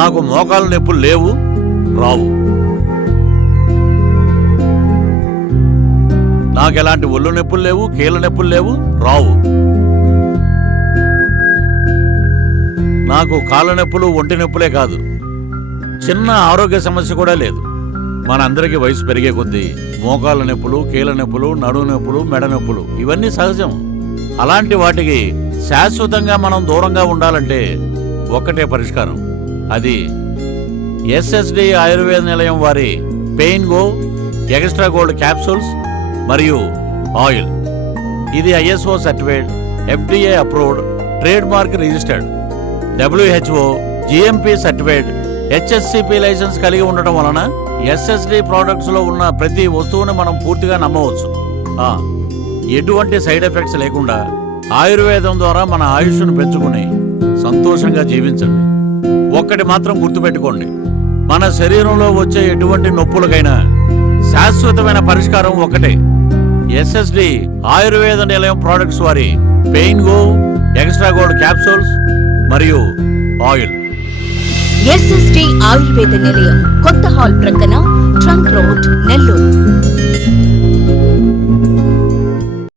నాకు మోకాళ్ళ నొప్పులు లేవు, రావు. నాకు ఎలాంటి ఒళ్ళు నొప్పులు లేవు, కీళ్ళ నొప్పులు లేవు, రావు. నాకు కాళ్ళ నొప్పులు, ఒంటి నొప్పులే కాదు, చిన్న ఆరోగ్య సమస్య కూడా లేదు. మనందరికీ వయసు పెరిగే కొద్దీ మోకాళ్ళ నొప్పులు, కీళ్ళ నొప్పులు, నడుము నొప్పులు, మెడ నొప్పులు ఇవన్నీ సహజం. అలాంటి వాటికి శాశ్వతంగా మనం దూరంగా ఉండాలంటే ఒక్కటే పరిష్కారం. అది ఎస్ఎస్డి ఆయుర్వేద నిలయం వారి pain go extra gold capsules మరియు ఆయిల్. ఇది ISO certified, FDA approved, trade mark registered, WHO GMP certified, HSCP license కలిగి ఉండటం వలన SSD ప్రోడక్ట్స్ లో ఉన్న ప్రతి వస్తువుని మనం పూర్తిగా నమ్మవచ్చు. ఎటువంటి సైడ్ ఎఫెక్ట్స్ లేకుండా ఆయుర్వేదం ద్వారా మన ఆయుష్ను పెంచుకుని సంతోషంగా జీవించండి. ఒక్కటి మాత్రం గుర్తుపెట్టుకోండి, మన శరీరంలో వచ్చే ఎటువంటి నొప్పులకైనా శాశ్వతమైన పరిష్కారం ఒకటే. SSD ఆయుర్వేద నిలయం ప్రోడక్ట్స్ వారి pain go extra gold capsules మరియు ఆయిల్. SSD ఆయుర్వేద నిలయం, కొత్త హాల్ ప్రక్కన, ట్రంక్ రోడ్, నెల్లూరు.